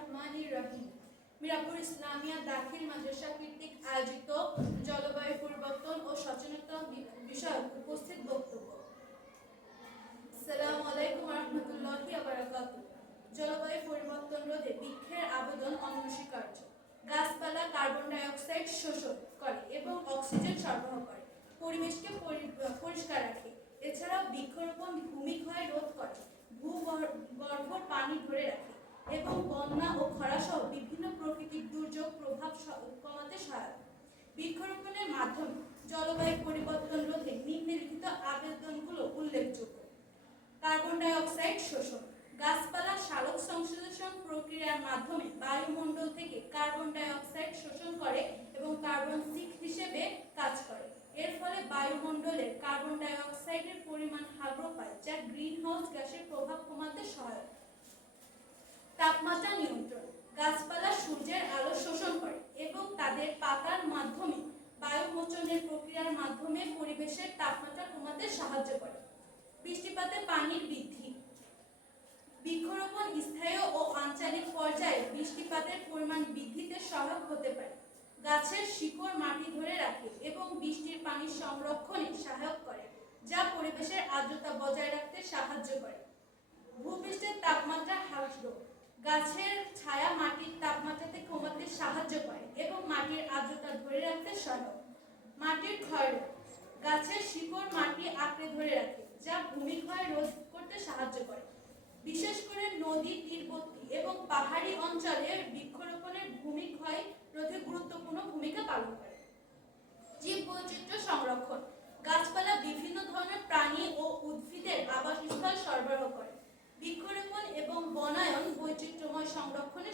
রহিম। মিরাপুর ইসলামিয়া দাখিল মাদ্রাসা কর্তৃক আয়োজিত জলবায়ু পরিবর্তন ও সচেতনতা বিষয়ক উপস্থিত বক্তব্য। আসসালামু আলাইকুম ওয়া রাহমাতুল্লাহি ওয়া বারাকাতুহু। জলবায়ু পরিবর্তন রোধে বৃক্ষের অবদান অনস্বীকার্য। গাছপালা কার্বন ডাই অক্সাইড শোষণ করে এবং অক্সিজেন সরবরাহ করে, পরিবেশকে পরিষ্কার রাখে। এছাড়াও বৃক্ষরোপণ ভূমিক্ষয় রোধ করে, ভূগর্ভ পানি ধরে রাখে এবং বন্যা ও খরা সহ বিভিন্ন প্রাকৃতিক দুর্যোগ প্রভাব কমাতে সহায়ক। বৃক্ষরোপণের মাধ্যমে জলবায়ু পরিবর্তন রোধে নিম্নলিখিত আবেদনগুলো উল্লেখযোগ্য। কার্বন ডাই অক্সাইড শোষণ। গাছপালা সালোক সংশ্লেষণ প্রক্রিয়ার মাধ্যমে বায়ুমণ্ডল থেকে কার্বন ডাই অক্সাইড শোষণ করে এবং কার্বন সিঙ্ক হিসেবে কাজ করে। এর ফলে বায়ুমণ্ডলের কার্বন ডাই অক্সাইডের পরিমাণ হ্রাস পায়, যা গ্রিনহাউস গ্যাসের প্রভাব কমাতে সহায়ক। তাপমাত্রা নিয়ন্ত্রণ। গাছপালা সূর্যের আলো শোষণ করে এবং তাদের পাতার মাধ্যমে বায়ুমোচনের প্রক্রিয়ার মাধ্যমে পরিবেশের তাপমাত্রা কমাতে সাহায্য করে। বৃষ্টিপাতে পানির বৃদ্ধি। বৃক্ষরোপণ স্থায়ী ও আঞ্চলিক পর্যায়ে বৃষ্টিপাতের পরিমাণ বৃদ্ধিতে সহায়ক হতে পারে। গাছের শিকড় মাটি ধরে রাখে এবং বৃষ্টির পানি সংরক্ষণে সহায়ক করে, যা পরিবেশের আর্দ্রতা বজায় রাখতে সাহায্য করে। ভূপৃষ্ঠের তাপমাত্রা হ্রাস রোধ। গাছের ছায়া মাটির তাপমাত্রাতে কমাতে সাহায্য করে এবং মাটির আর্দ্রতা ধরে রাখতে সহায়ক। মাটির ক্ষয় রোধ। গাছের শিকড় মাটি আঁকড়ে ধরে রাখে, যা ভূমিক্ষয় রোধ করতে সাহায্য করে। বিশেষ করে নদী তীরবর্তী এবং পাহাড়ি অঞ্চলে বৃক্ষরোপণের ভূমিক্ষয় রোধে গুরুত্বপূর্ণ ভূমিকা পালন করে। জীববৈচিত্র্য সংরক্ষণ। গাছপালা বিভিন্ন ধরনের প্রাণী ও উদ্ভিদের আবাসস্থল সরবরাহ করে। বৃক্ষরোপণ এবং বনায়ন বৈচিত্র্যময় সংরক্ষণে